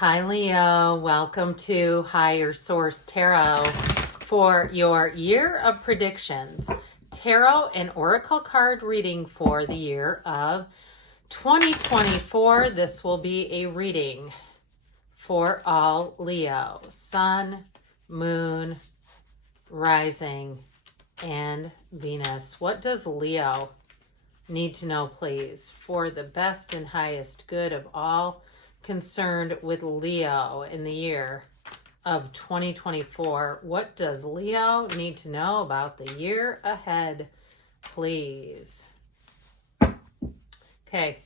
Hi, Leo. Welcome to Higher Source Tarot for your year of predictions. Tarot and Oracle card reading for the year of 2024. This will be a reading for all Leo, Sun, Moon, Rising, and Venus. What does Leo need to know, please, for the best and highest good of all concerned with Leo in the year of 2024? What does Leo need to know about the year ahead, please? Okay,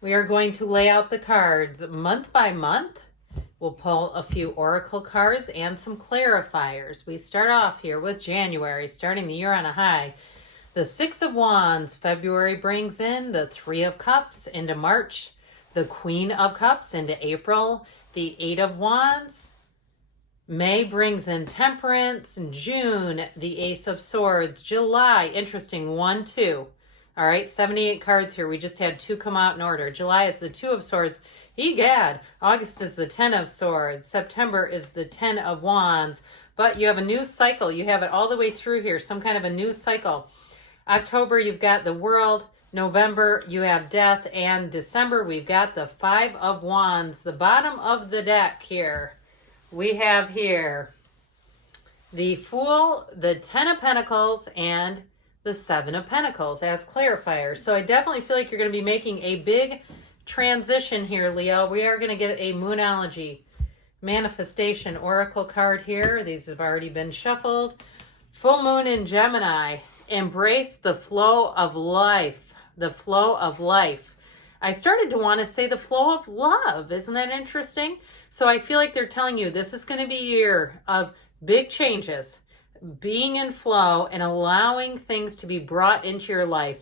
we are going to lay out the cards month by month. We'll pull a few oracle cards and some clarifiers. We start off here with January, starting the year on a high. The Six of Wands. February brings in the Three of Cups into March, the Queen of Cups into April, the Eight of Wands. May brings in Temperance. June, the Ace of Swords. July, interesting, 1, 2. All right, 78 cards here. We just had 2 come out in order. July is the Two of Swords. Egad. August is the 10 of Swords. September is the 10 of Wands. But you have a new cycle. You have it all the way through here, some kind of a new cycle. October, you've got the World. November, you have Death. And December, we've got the Five of Wands. The bottom of the deck here, we have here the Fool, the 10 of Pentacles, and the Seven of Pentacles as clarifiers. So I definitely feel like you're going to be making a big transition here, Leo. We are going to get a Moonology manifestation oracle card here. These have already been shuffled. Full moon in Gemini. Embrace the flow of life. The flow of life. I started to want to say the flow of love. Isn't that interesting? So I feel like they're telling you this is going to be a year of big changes, being in flow and allowing things to be brought into your life.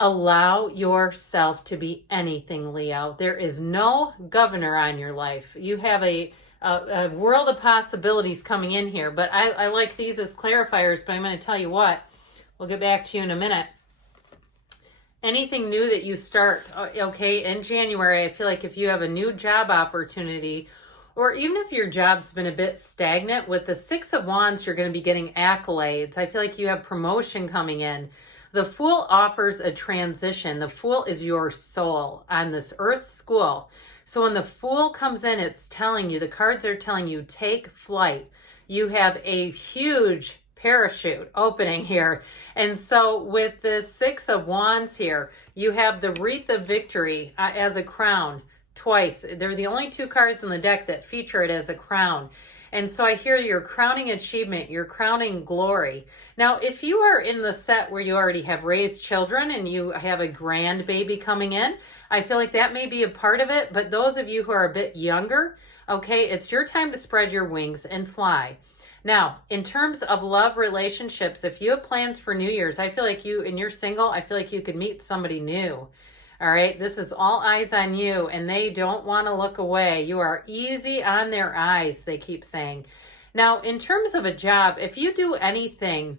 Allow yourself to be anything, Leo. There is no governor on your life. You have a world of possibilities coming in here, but I like these as clarifiers, but I'm going to tell you what. We'll get back to you in a minute. Anything new that you start, okay, in January, I feel like if you have a new job opportunity, or even if your job's been a bit stagnant, with the Six of Wands, you're going to be getting accolades. I feel like you have promotion coming in. The Fool offers a transition. The Fool is your soul on this earth school. So when the Fool comes in, it's telling you, the cards are telling you, take flight. You have a huge parachute opening here. And so with the Six of Wands here, you have the Wreath of Victory as a crown twice. They're the only 2 cards in the deck that feature it as a crown. And so I hear you're crowning achievement, you're crowning glory. Now, if you are in the set where you already have raised children and you have a grandbaby coming in, I feel like that may be a part of it. But those of you who are a bit younger, okay, it's your time to spread your wings and fly. Now, in terms of love relationships, if you have plans for New Year's, I feel like and you're single, I feel like you could meet somebody new. All right, this is all eyes on you, and they don't want to look away. You are easy on their eyes, they keep saying. Now, in terms of a job, if you do anything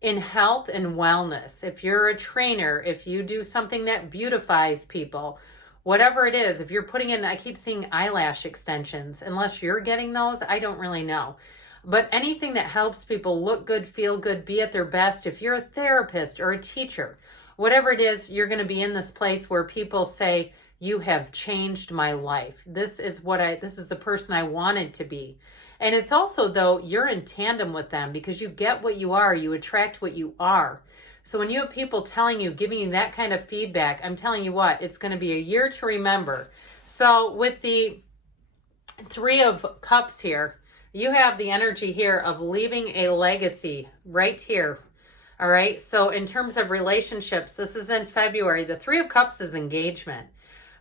in health and wellness, if you're a trainer, if you do something that beautifies people, whatever it is, if you're putting in, I keep seeing eyelash extensions, unless you're getting those, I don't really know. But anything that helps people look good, feel good, be at their best, if you're a therapist or a teacher, whatever it is, you're going to be in this place where people say, you have changed my life. This is the person I wanted to be. And it's also, though, you're in tandem with them because you get what you are, you attract what you are. So when you have people telling you, giving you that kind of feedback, I'm telling you what, it's going to be a year to remember. So with the Three of Cups here, you have the energy here of leaving a legacy right here. All right, so in terms of relationships, this is in February. The Three of Cups is engagement,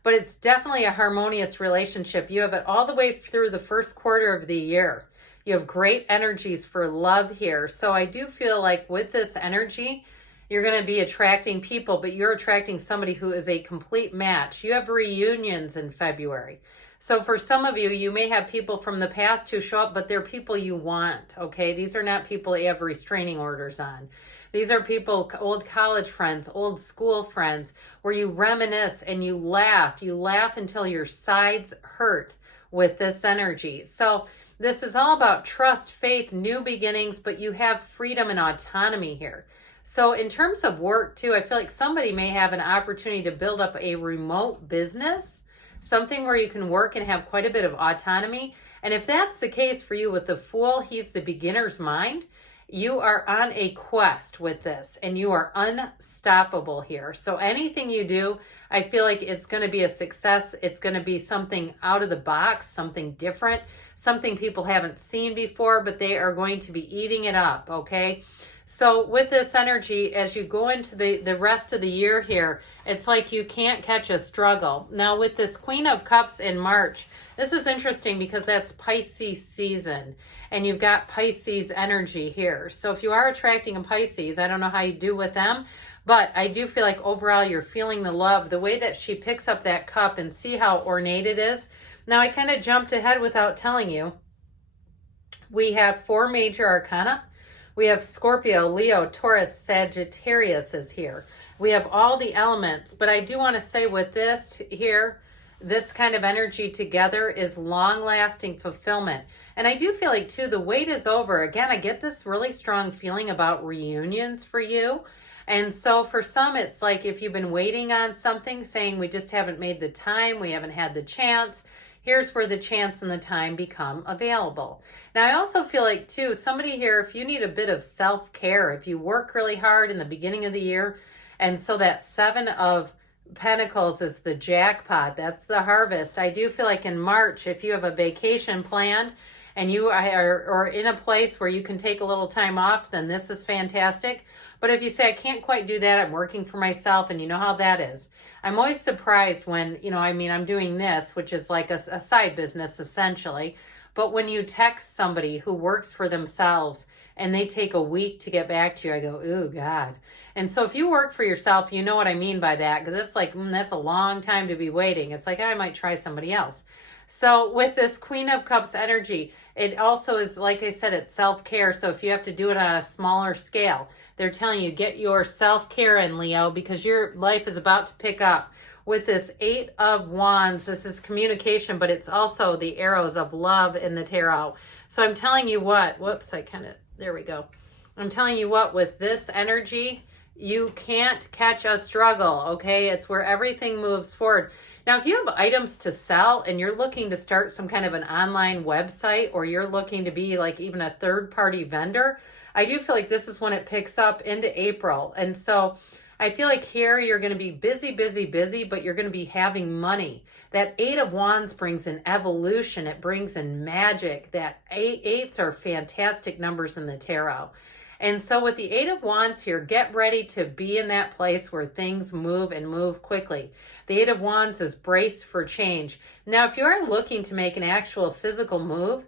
but it's definitely a harmonious relationship. You have it all the way through the first quarter of the year. You have great energies for love here. So I do feel like with this energy, you're going to be attracting people, but you're attracting somebody who is a complete match. You have reunions in February. So for some of you, you may have people from the past who show up, but they're people you want, okay? These are not people you have restraining orders on. These are people, old college friends, old school friends, where you reminisce and you laugh. You laugh until your sides hurt. with this energy. So this is all about trust, faith, new beginnings, but you have freedom and autonomy here. So in terms of work too, I feel like somebody may have an opportunity to build up a remote business, something where you can work and have quite a bit of autonomy. And if that's the case for you with the Fool, he's the beginner's mind. You are on a quest with this and you are unstoppable here. So anything you do, I feel like it's going to be a success. It's going to be something out of the box, something different, something people haven't seen before, but they are going to be eating it up, okay? So with this energy, as you go into the rest of the year here, it's like you can't catch a struggle. Now with this Queen of Cups in March, this is interesting because that's Pisces season and you've got Pisces energy here. So if you are attracting a Pisces, I don't know how you do with them, but I do feel like overall you're feeling the love. The way that she picks up that cup and see how ornate it is. Now I kind of jumped ahead without telling you. We have 4 major arcana. We have Scorpio, Leo, Taurus, Sagittarius is here. We have all the elements, but I do want to say with this here, this kind of energy together is long-lasting fulfillment. And I do feel like too, the wait is over. Again, I get this really strong feeling about reunions for you. And so for some, it's like if you've been waiting on something, saying we just haven't made the time, we haven't had the chance, here's where the chance and the time become available. Now, I also feel like, too, somebody here, if you need a bit of self-care, if you work really hard in the beginning of the year, and so that 7 of Pentacles is the jackpot, that's the harvest. I do feel like in March, if you have a vacation planned and you are in a place where you can take a little time off, then this is fantastic. But if you say, I can't quite do that, I'm working for myself, and you know how that is. I'm always surprised when, I'm doing this, which is like a side business essentially. But when you text somebody who works for themselves and they take a week to get back to you, I go, ooh, God. And so if you work for yourself, you know what I mean by that, because it's like, that's a long time to be waiting. It's like, I might try somebody else. So with this Queen of Cups energy, it also is, like I said, it's self-care. So if you have to do it on a smaller scale, they're telling you, get your self-care in, Leo, because your life is about to pick up. With this 8 of Wands, this is communication, but it's also the arrows of love in the tarot. So I'm telling you what, there we go. I'm telling you what, with this energy, you can't catch a struggle, okay? It's where everything moves forward. Now, if you have items to sell and you're looking to start some kind of an online website, or you're looking to be like even a third-party vendor, I do feel like this is when it picks up into April. And so I feel like here you're going to be busy, but you're going to be having money. That 8 of Wands brings in evolution. It brings in magic. That eights are fantastic numbers in the tarot. And so with the 8 of Wands here, get ready to be in that place where things move and move quickly. The 8 of Wands is brace for change. Now, if you are looking to make an actual physical move,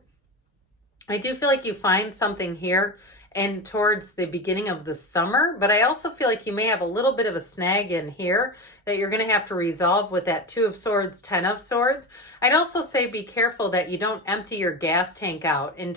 I do feel like you find something here and towards the beginning of the summer, but I also feel like you may have a little bit of a snag in here that you're going to have to resolve with that 2 of Swords, 10 of Swords. I'd also say be careful that you don't empty your gas tank out in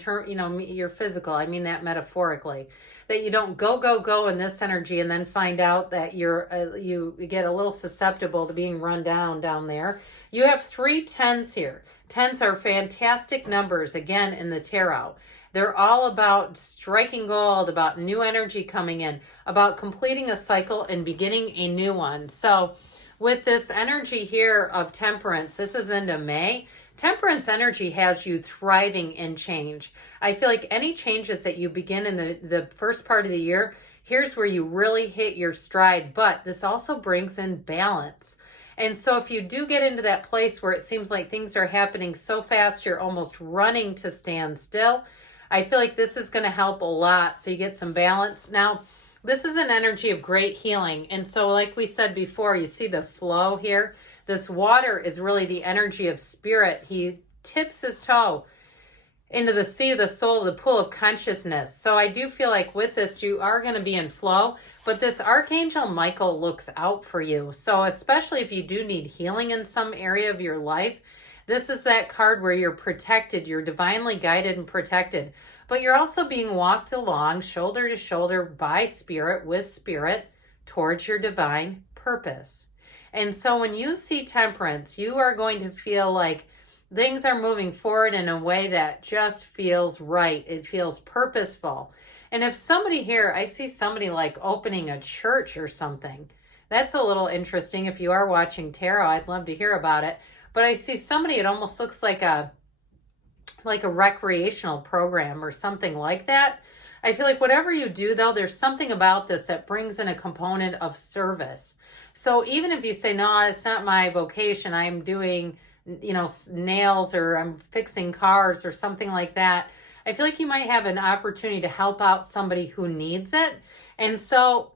your physical. I mean that metaphorically. That you don't go in this energy and then find out that you get a little susceptible to being run down there. You have 3 10s here. 10s are fantastic numbers, again, in the tarot. They're all about striking gold, about new energy coming in, about completing a cycle and beginning a new one. So with this energy here of Temperance, this is into May. Temperance energy has you thriving in change. I feel like any changes that you begin in the first part of the year, here's where you really hit your stride. But this also brings in balance. And so if you do get into that place where it seems like things are happening so fast, you're almost running to stand still, I feel like this is going to help a lot so you get some balance. Now, this is an energy of great healing. And so like we said before, you see the flow here. This water is really the energy of spirit. He tips his toe into the sea of the soul, the pool of consciousness. So I do feel like with this, you are going to be in flow. But this Archangel Michael looks out for you. So especially if you do need healing in some area of your life, this is that card where you're protected, you're divinely guided and protected, but you're also being walked along shoulder to shoulder by spirit, with spirit, towards your divine purpose. And so when you see Temperance, you are going to feel like things are moving forward in a way that just feels right. It feels purposeful. And if somebody here, I see somebody like opening a church or something. That's a little interesting. If you are watching tarot, I'd love to hear about it. But I see somebody, it almost looks like a recreational program or something like that. I feel like whatever you do, though, there's something about this that brings in a component of service. So even if you say, no, it's not my vocation, I'm doing, nails, or I'm fixing cars or something like that, I feel like you might have an opportunity to help out somebody who needs it. And so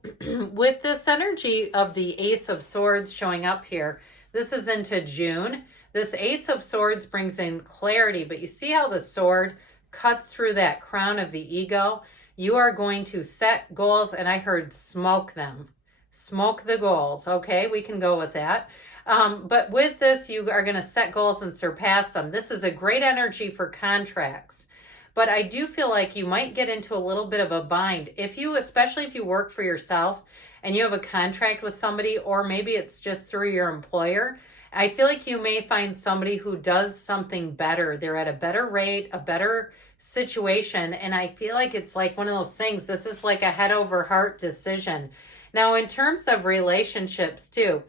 with this energy of the Ace of Swords showing up here, this is into June. This Ace of Swords brings in clarity, but you see how the sword cuts through that crown of the ego? You are going to set goals, and I heard smoke them. Smoke the goals, okay? We can go with that. But with this, you are going to set goals and surpass them. This is a great energy for contracts. But I do feel like you might get into a little bit of a bind. Especially if you work for yourself and you have a contract with somebody, or maybe it's just through your employer, I feel like you may find somebody who does something better. They're at a better rate, a better situation. And I feel like it's like one of those things. This is like a head over heart decision. Now, in terms of relationships too,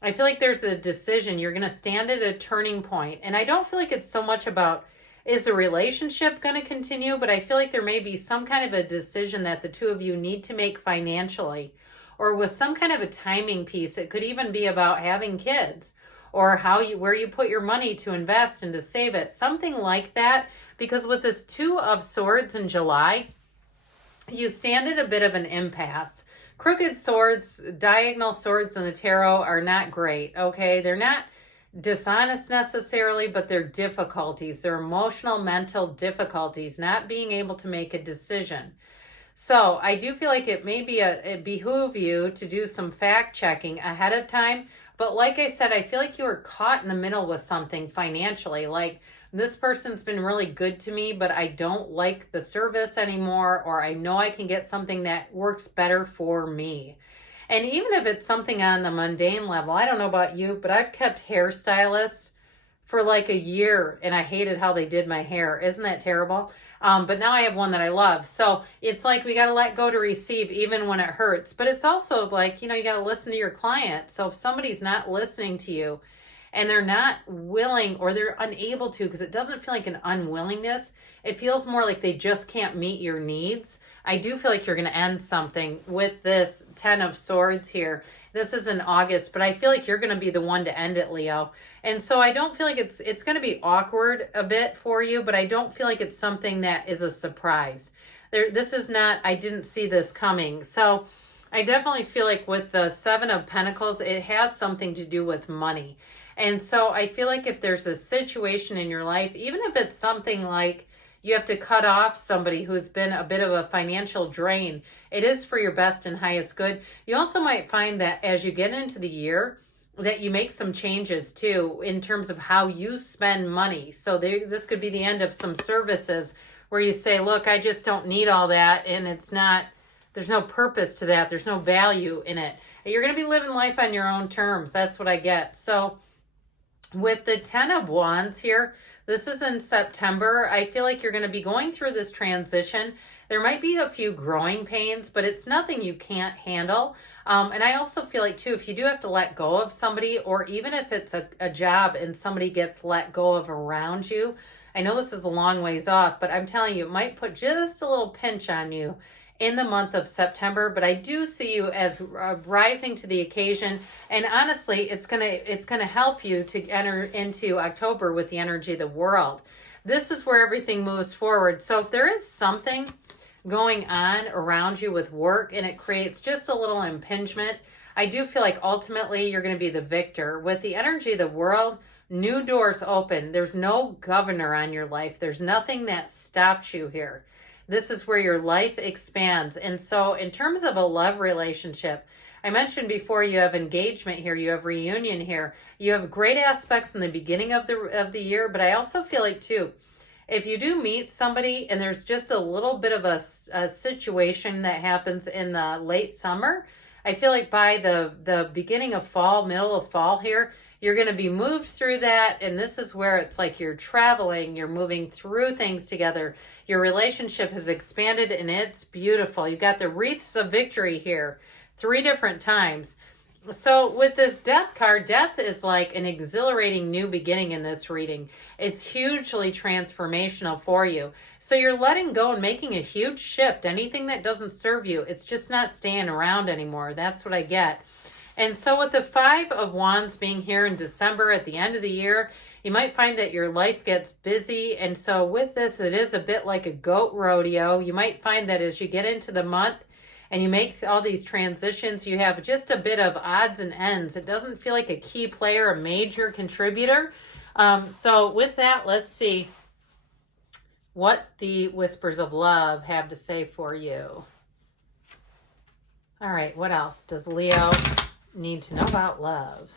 I feel like there's a decision. You're going to stand at a turning point. And I don't feel like it's so much about, is a relationship going to continue? But I feel like there may be some kind of a decision that the two of you need to make financially, or with some kind of a timing piece. It could even be about having kids, or where you put your money to invest and to save it, something like that. Because with this Two of Swords in July, you stand at a bit of an impasse. Crooked swords, diagonal swords in the tarot are not great, okay? They're not dishonest necessarily, but they're difficulties. They're emotional, mental difficulties, not being able to make a decision. So I do feel like it behoove you to do some fact checking ahead of time. But like I said, I feel like you were caught in the middle with something financially. Like, this person's been really good to me, but I don't like the service anymore, or I know I can get something that works better for me. And even if it's something on the mundane level, I don't know about you, but I've kept hairstylists for like a year and I hated how they did my hair. Isn't that terrible? But now I have one that I love. So it's like we got to let go to receive even when it hurts. But it's also like, you got to listen to your client. So if somebody's not listening to you and they're not willing, or they're unable to, because it doesn't feel like an unwillingness, it feels more like they just can't meet your needs. I do feel like you're going to end something with this Ten of Swords here. This is in August, but I feel like you're going to be the one to end it, Leo. And so I don't feel like it's going to be awkward a bit for you, but I don't feel like it's something that is a surprise. This is not, I didn't see this coming. So I definitely feel like with the Seven of Pentacles, it has something to do with money. And so I feel like if there's a situation in your life, even if it's something like you have to cut off somebody who's been a bit of a financial drain, it is for your best and highest good. You also might find that as you get into the year, that you make some changes too in terms of how you spend money. So this could be the end of some services where you say, look, I just don't need all that, and there's no purpose to that. There's no value in it. You're going to be living life on your own terms. That's what I get. So with the Ten of Wands here, this is in September. I feel like you're going to be going through this transition. There might be a few growing pains, but it's nothing you can't handle. And I also feel like, too, if you do have to let go of somebody, or even if it's a job and somebody gets let go of around you, I know this is a long ways off, but I'm telling you, it might put just a little pinch on you in the month of September. But I do see you as rising to the occasion. And honestly, it's gonna help you to enter into October with the energy of the World. This is where everything moves forward. So if there is something going on around you with work and it creates just a little impingement, I do feel like ultimately you're going to be the victor. With the energy of the World, new doors open. There's no governor on your life. There's nothing that stops you here. This is where your life expands. And so in terms of a love relationship, I mentioned before, you have engagement here, you have reunion here, you have great aspects in the beginning of the year, but I also feel like too, if you do meet somebody and there's just a little bit of a situation that happens in the late summer, I feel like by the beginning of fall, middle of fall here, You're going to be moved through that. And this is where it's like you're traveling, you're moving through things together. Your relationship has expanded and it's beautiful. You've got the wreaths of victory here 3 different times. So with this death card, death is like an exhilarating new beginning in this reading. It's hugely transformational for you. So you're letting go and making a huge shift. Anything that doesn't serve you, it's just not staying around anymore. That's what I get. And so with the 5 of Wands being here in December at the end of the year, you might find that your life gets busy. And so with this, it is a bit like a goat rodeo. You might find that as you get into the month, and you make all these transitions, you have just a bit of odds and ends. It doesn't feel like a key player, a major contributor. So with that, let's see what the Whispers of Love have to say for you. All right, what else does Leo need to know about love?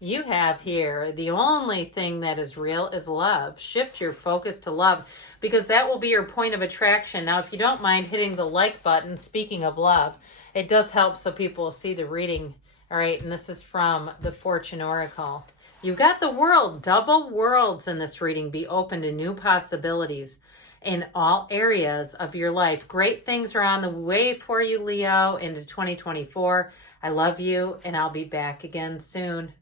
You have here, the only thing that is real is love. Shift your focus to love because that will be your point of attraction. Now, if you don't mind hitting the like button, speaking of love, it does help so people will see the reading. All right, and this is from the Fortune Oracle. You've got the world, double worlds in this reading. Be open to new possibilities in all areas of your life. Great things are on the way for you, Leo, into 2024. I love you, and I'll be back again soon.